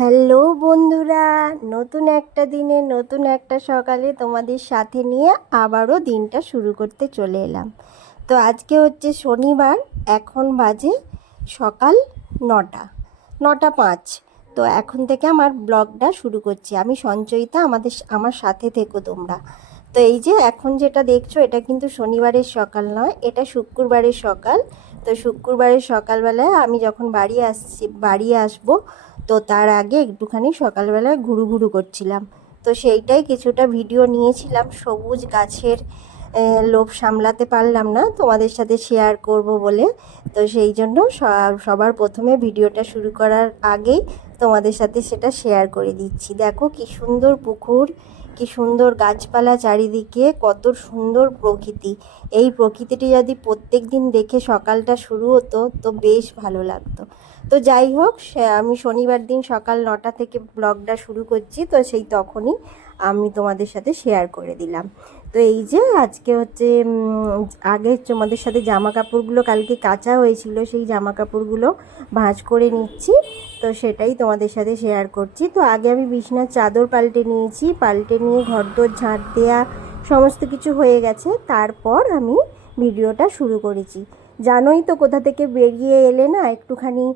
Hello বন্ধুরা, নতুন একটা দিনে নতুন একটা সকালে তোমাদের সাথে নিয়ে আবারও দিনটা শুরু করতে চলে এলাম। তো আজকে হচ্ছে শনিবার, এখন বাজে সকাল 9টা 5। তো এখন থেকে আমার ব্লগটা শুরু করছি। আমি সঞ্চয়িতা, আমার সাথে থেকো তোমরা। তো এই যে এখন যেটা দেখছো, এটা কিন্তু শনিবারের সকাল নয়, এটা শুক্রবারের সকাল। তো শুক্রবারের সকালবেলায় আমি যখন বাড়ি আসবো, তো তার আগে একটুখানি সকালবেলায় ঘুরু ঘুরু করছিলাম। তো সেইটাই কিছুটা ভিডিও নিয়েছিলাম। সবুজ গাছের লোভ সামলাতে পারলাম না তোমাদের সাথে শেয়ার করব বলে। তো সেই জন্য সবার প্রথমে ভিডিওটা শুরু করার আগেই তোমাদের সাথে সেটা শেয়ার করে দিচ্ছি। দেখো কি সুন্দর পুকুর, কি সুন্দর গাছপালা চারিদিকে, কত সুন্দর প্রকৃতি। এই প্রকৃতিটি যদি প্রত্যেক দিন দেখে সকালটা শুরু হতো তো বেশ ভালো লাগতো। তো যাই হোক, আমি শনিবার দিন সকাল 9টা থেকে ব্লগটা শুরু করছি। তো সেই তখনই আমি তোমাদের সাথে শেয়ার করে দিলাম। তো এই যে আজকে হচ্ছে আগে তোমাদের সাথে জামা কাপড়গুলো কালকে কাচা হয়েছিল, সেই জামা কাপড়গুলো ভাঁজ করে নিচ্ছি। তো সেটাই তোমাদের সাথে শেয়ার করছি। তো আগে আমি বিছানার চাদর পাল্টে নিয়েছি, পাল্টে নিয়ে ঘরদোর ঝাঁট দেয়া সমস্ত কিছু হয়ে গেছে। তারপর আমি ভিডিওটা শুরু করেছি। জানোই তো, কোথা থেকে বেরিয়ে এলে না একটুখানি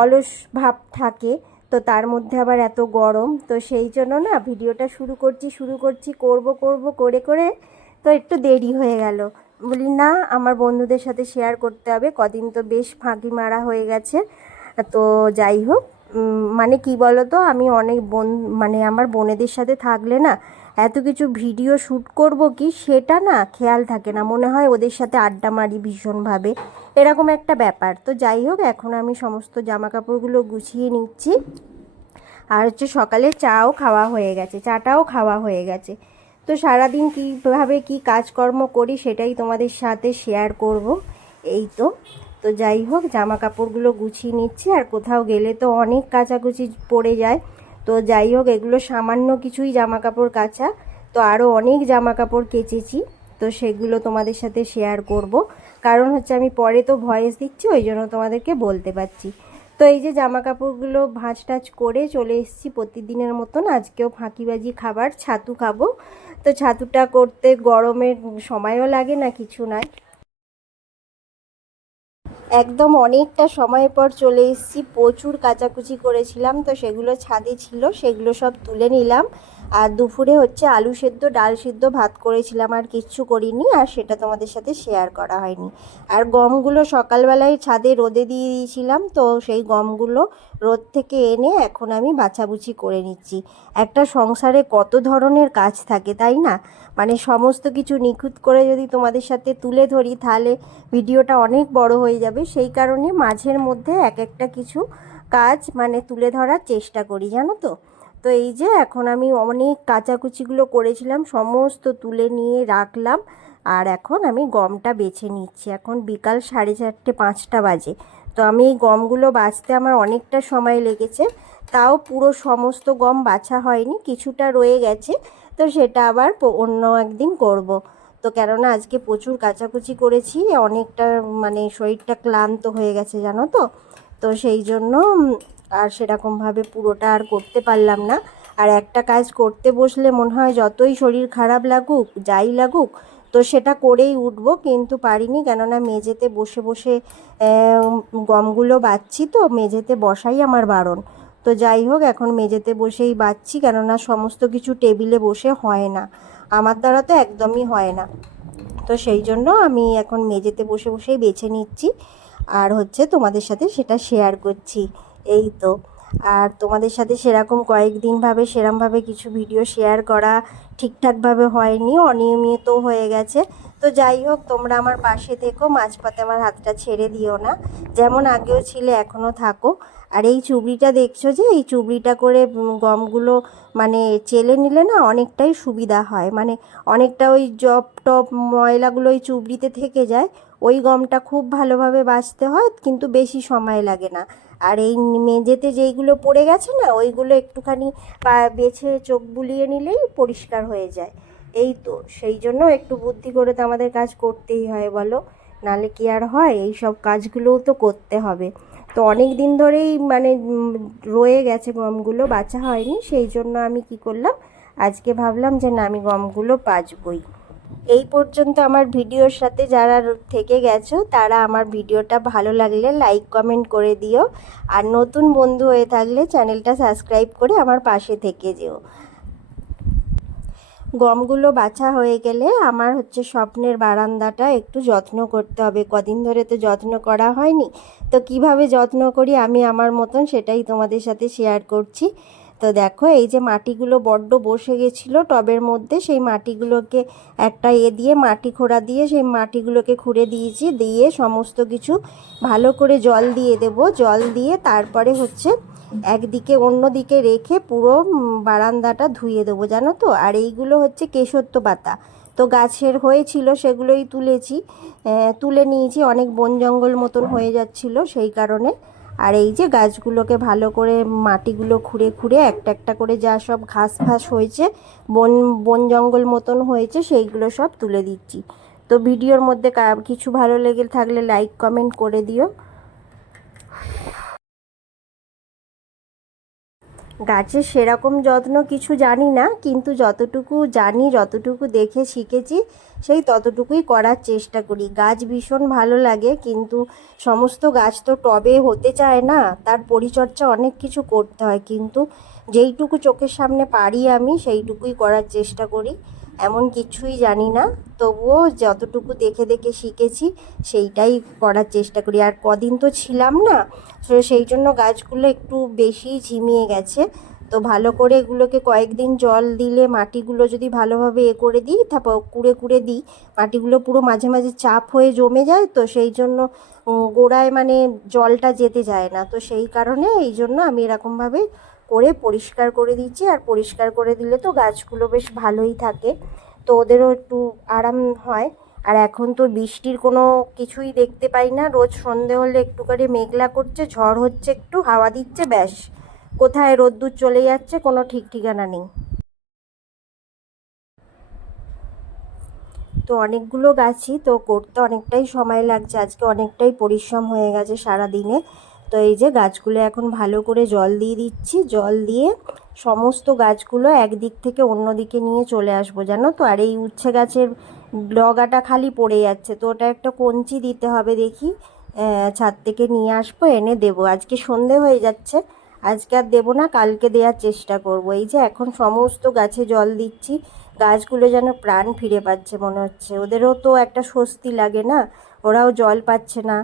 অলস ভাব থাকে, তো তার মধ্যে আবার এত গরম। তো সেই জন্য না ভিডিওটা শুরু করছি করব করে করে তো একটু দেরি হয়ে গেল। বলি না, আমার বন্ধুদের সাথে শেয়ার করতে হবে, কদিন তো বেশ ফাঁকি মারা হয়ে গেছে। তো যাই হোক, মানে কি বলো তো, আমি অনেক মানে আমার বোনেদের সাথে থাকলে না এত কিছু ভিডিও শ্যুট করব কি সেটা না খেয়াল থাকে না, মনে হয় ওদের সাথে আড্ডা মারি ভীষণভাবে, এরকম একটা ব্যাপার। তো যাই হোক, এখন আমি সমস্ত জামা কাপড়গুলো গুছিয়ে নিচ্ছি। আর হচ্ছে সকালে চাটাও খাওয়া হয়ে গেছে। তো সারাদিন কীভাবে কী কাজকর্ম করি সেটাই তোমাদের সাথে শেয়ার করব। এই তো। তো যাই হোক, জামা কাপড়গুলো গুছিয়ে নিচ্ছি। আর কোথাও গেলে তো অনেক কাচাকুচি পড়ে যায়। তো যাই হোক, এগুলো সামান্য কিছুই জামা কাপড় কাচা। তো আরও অনেক জামা কাপড় কেচেছি। তো সেগুলো তোমাদের সাথে শেয়ার করব। কারণ হচ্ছে আমি পরে তো ভয়েস দিচ্ছি, ওই জন্য তোমাদেরকে বলতে পারছি। তো এই যে জামা কাপড়গুলো ভাঁজ টাজ করে চলে এসেছি প্রতিদিনের মতন। আজকেও ফাঁকিবাজি খাবার, ছাতু খাবো। তো ছাতুটা করতে গরমের সময়ও লাগে না, কিছু নয়, একদম অনেকটা সময় পর চলে এসেছি। প্রচুর কাচাকুচি করেছিলাম, তো সেগুলো ছাদে ছিল, সেগুলো সব তুলে নিলাম। আর দুপুরে হচ্ছে আলু সেদ্ধ, ডাল সেদ্ধ, ভাত করেছিলাম, আর কিচ্ছু করিনি, আর সেটা তোমাদের সাথে শেয়ার করা হয়নি। আর গমগুলো সকালবেলায় ছাদে রোদে দিয়ে দিয়েছিলাম, তো সেই গমগুলো রোদ থেকে এনে এখন আমি বাছাবুছি করে নিচ্ছি। একটা সংসারে কত ধরনের কাজ থাকে, তাই না? মানে সমস্ত কিছু নিখুঁত করে যদি তোমাদের সাথে তুলে ধরি তাহলে ভিডিওটা অনেক বড় হয়ে যাবে। সেই কারণে মাঝের মধ্যে এক একটা কিছু কাজ মানে তুলে ধরার চেষ্টা করি, জানো তো। তো এই যে এখন আমি অনেক কাচাকুচিগুলো করেছিলাম, সমস্ত তুলে নিয়ে রাখলাম। আর এখন আমি গমটা বেছে নিচ্ছি। এখন বিকাল 4:30 5টা বাজে। তো আমি এই গমগুলো বাছতে আমার অনেকটা সময় লেগেছে। তাও পুরো সমস্ত গম বাছা হয়নি, কিছুটা রয়ে গেছে। তো সেটা আবার অন্য একদিন করব। তো কেননা আজকে প্রচুর কাচাকুচি করেছি, অনেকটা মানে শরীরটা ক্লান্ত হয়ে গেছে, জানো তো। তো সেই জন্য আর সেরকমভাবে পুরোটা আর করতে পারলাম না। আর একটা কাজ করতে বসলে মনে হয় যতই শরীর খারাপ লাগুক, যাই লাগুক, তো সেটা করেই উঠবো, কিন্তু পারিনি। কেননা মেঝেতে বসে বসে গমগুলো বাছছি, তো মেঝেতে বসাই আমার বারণ। তো যাই হোক, এখন মেঝেতে বসেই বাছছি, কেননা সমস্ত কিছু টেবিলে বসে হয় না, আমার দ্বারা তো একদমই হয় না। তো সেই জন্য আমি এখন মেঝেতে বসে বসেই বেছে নিচ্ছি। আর হচ্ছে তোমাদের সাথে সেটা শেয়ার করছি। এই তো। আর তোমাদের সাথে সেরমভাবে কিছু ভিডিও শেয়ার করা ঠিকঠাকভাবে হয়নি, অনিয়মিত হয়ে গেছে। তো যাই হোক, তোমরা আমার পাশে থেকো, মাঝপথে আমার হাতটা ছেড়ে দিও না। যেমন আগেও ছিলে এখনও থাকো। আর এই চুবড়িটা দেখছো যে, এই চুবড়িটা করে গমগুলো মানে চেলে নিলে না অনেকটাই সুবিধা হয়। মানে অনেকটা ওই জব টপ ময়লাগুলো ওই চুবড়িতে থেকে যায়। ওই গমটা খুব ভালোভাবে বাছতে হয়, কিন্তু বেশি সময় লাগে না। আর এই মেঝেতে যেইগুলো পড়ে গেছে না, ওইগুলো একটুখানি বেছে চোখ বুলিয়ে নিলেই পরিষ্কার হয়ে যায়। এই তো, সেই জন্য একটু বুদ্ধি করে তো আমাদের কাজ করতেই হয়, বলো, নালে কি আর হয়? এই সব কাজগুলোও তো করতে হবে। তো অনেক দিন ধরেই মানে রয়ে গেছে গমগুলো, বাছা হয়নি, সেই জন্য আমি কি করলাম, আজকে ভাবলাম যে না আমি গমগুলো বাছবই। এই পর্যন্ত আমার ভিডিওর সাথে যারা থেকে গেছো তারা আমার ভিডিওটা ভালো লাগলে লাইক কমেন্ট করে দিও, আর নতুন বন্ধু হয়ে থাকলে চ্যানেলটা সাবস্ক্রাইব করে আমার পাশে থেকে যেও। গমগুলো বাছা হয়ে গেলে আমার হচ্ছে স্বপ্নের বারান্দাটা একটু যত্ন করতে হবে, কদিন ধরে তো যত্ন করা হয়নি। তো কিভাবে যত্ন করি আমি আমার মতন সেটাই তোমাদের সাথে শেয়ার করছি। তো দেখো এই যে মাটিগুলো বড্ড বসে গেছিলো টবের মধ্যে, সেই মাটিগুলোকে একটা দিয়ে মাটি খোঁড়া দিয়ে সেই মাটিগুলোকে খুঁড়ে দিয়েছি, দিয়ে সমস্ত কিছু ভালো করে জল দিয়ে দেব, জল দিয়ে তারপরে হচ্ছে একদিকে অন্য দিকে রেখে পুরো বারান্দাটা ধুয়ে দেবো, জানো তো। আর এইগুলো হচ্ছে কেশত্ব পাতা, তো গাছের হয়েছিল সেগুলোই তুলেছি, তুলে নিয়েছি, অনেক বন জঙ্গল মতন হয়ে যাচ্ছিল সেই কারণে। আর এই যে গাছগুলোকে ভালো করে মাটিগুলো খুঁড়ে খুঁড়ে একটা একটা করে যা সব ঘাস ফাস হয়েছে, বন বন জঙ্গল মতন হয়েছে, সেইগুলো সব তুলে দিচ্ছি। তো ভিডিওর মধ্যে কিছু ভালো লেগে থাকলে লাইক কমেন্ট করে দিও। গাছের সেরকম যত্ন কিছু জানি না, কিন্তু যতটুকু জানি, যতটুকু দেখে শিখেছি সেই ততটুকুই করার চেষ্টা করি। গাছ ভীষণ ভালো লাগে, কিন্তু সমস্ত গাছ তো টবে হতে চায় না, তার পরিচর্যা অনেক কিছু করতে হয়, কিন্তু যেইটুকু চোখের সামনে পারি আমি সেইটুকুই করার চেষ্টা করি, এমন কিছুই জানি না। তবুও যতটুকু দেখে দেখে শিখেছি সেইটাই করার চেষ্টা করি। আর কদিন তো ছিলাম না, তো সেই জন্য গাছগুলো একটু বেশি ঝিমিয়ে গেছে। তো ভালো করে এগুলোকে কয়েকদিন জল দিলে মাটিগুলো যদি ভালোভাবে করে দিই, তারপর কুড়ে কুড়ে দিই, মাটিগুলো পুরো মাঝে মাঝে চাপ হয়ে জমে যায়, তো সেই জন্য গোড়ায় মানে জলটা যেতে যায় না, তো সেই কারণে এই জন্য আমি এরকমভাবে করে পরিষ্কার করে দিচ্ছি। আর পরিষ্কার করে দিলে তো গাছগুলো বেশ ভালোই থাকে, তো ওদেরও একটু আরাম হয়। আর এখন তো বৃষ্টির কোনো কিছুই দেখতে পাই না, রোজ সন্ধে হলে একটুখানি মেঘলা করছে, ঝড় হচ্ছে, একটু হাওয়া দিচ্ছে, ব্যাস, কোথায় রোদ্দুর চলে যাচ্ছে কোনো ঠিক ঠিকানা নেই। তো অনেকগুলো গাছই তো করতে অনেকটাই সময় লাগছে, আজকে অনেকটাই পরিশ্রম হয়ে গেছে সারা দিনে। তো এই যে গাছগুলো এখন ভালো করে জল দিয়ে দিচ্ছি, জল দিয়ে সমস্ত গাছগুলো একদিক থেকে অন্য দিকে নিয়ে চলে আসবো, জানো তো। আর এই উচ্ছে গাছের ডগাটা খালি পড়ে যাচ্ছে, তো ওটা একটা কঞ্চি দিতে হবে, দেখি ছাদ থেকে নিয়ে আসবো, এনে দেবো। আজকে সন্ধে হয়ে যাচ্ছে, আজকে আর দেবো না, কালকে দেওয়ার চেষ্টা করব। এই যে এখন সমস্ত গাছে জল দিচ্ছি, গাছগুলো যেন প্রাণ ফিরে পাচ্ছে মনে হচ্ছে, ওদেরও তো একটা স্বস্তি লাগে না, ওরাও জল পাচ্ছে না।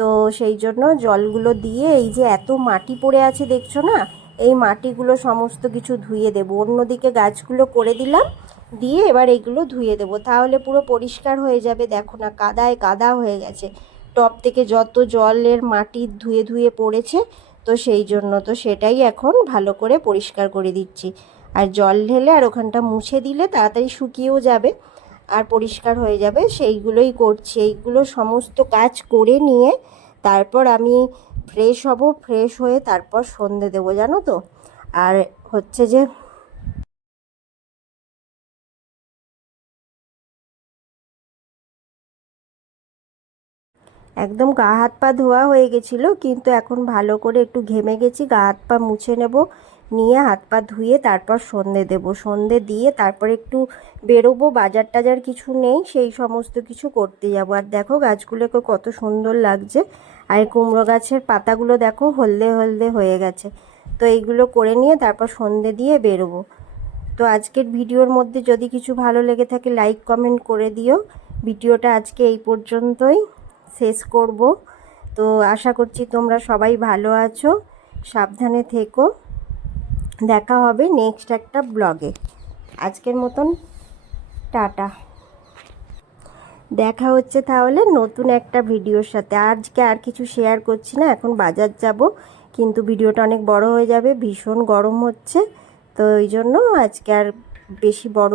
তো সেই জন্য জলগুলো দিয়ে এই যে এত মাটি পড়ে আছে দেখছো না, এই মাটিগুলো সমস্ত কিছু ধুয়ে দেবো, অন্যদিকে গাছগুলো করে দিলাম, দিয়ে এবার এগুলো ধুয়ে দেবো, তাহলে পুরো পরিষ্কার হয়ে যাবে। দেখো না কাদায় কাদা হয়ে গেছে, টব থেকে যত জলের মাটি ধুয়ে ধুয়ে পড়েছে, তো সেই জন্য তো সেটাই এখন ভালো করে পরিষ্কার করে দিচ্ছি। আর জল ঢেলে আর ওখানটা মুছে দিলে তাড়াতাড়ি শুকিয়েও যাবে আর পরিষ্কার হয়ে যাবে, সেইগুলোই করছি। এইগুলো সমস্ত কাজ করে নিয়ে তারপর আমি ফ্রেশ হব, ফ্রেশ হয়ে তারপর সন্ধে দেবো, জানো তো। আর হচ্ছে যে একদম গা হাত পা ধোয়া হয়ে গেছিলো, কিন্তু এখন ভালো করে একটু ঘেমে গেছি, গা হাত পা মুছে নেব, নিয়ে হাত পা ধুয়ে তারপর সন্ধে দেব, সন্ধে দিয়ে তারপর একটু বেরোবো, বাজার টাজার কিছু নেই, সেই সমস্ত কিছু করতে যাব। আর দেখো গাছগুলোকে কত সুন্দর লাগছে, আর কুমড়ো গাছের পাতাগুলো দেখো হলদে হলদে হয়ে গেছে। তো এইগুলো করে নিয়ে তারপর সন্ধে দিয়ে বেরোবো। তো আজকের ভিডিওর মধ্যে যদি কিছু ভালো লেগে থাকে লাইক কমেন্ট করে দিও। ভিডিওটা আজকে এই পর্যন্তই শেষ করব। তো আশা করছি তোমরা সবাই ভালো আছো, সাবধানে থেকো, দেখা হবে নেক্সট একটা ব্লগে। আজকের মতন টাটা, দেখা হচ্ছে তাহলে নতুন একটা ভিডিওর সাথে। আজকে আর কিছু শেয়ার করছি না, এখন বাজার যাব, কিন্তু ভিডিওটা অনেক বড় হয়ে যাবে, ভীষণ গরম হচ্ছে, তো এই জন্য আজকে আর বেশি বড়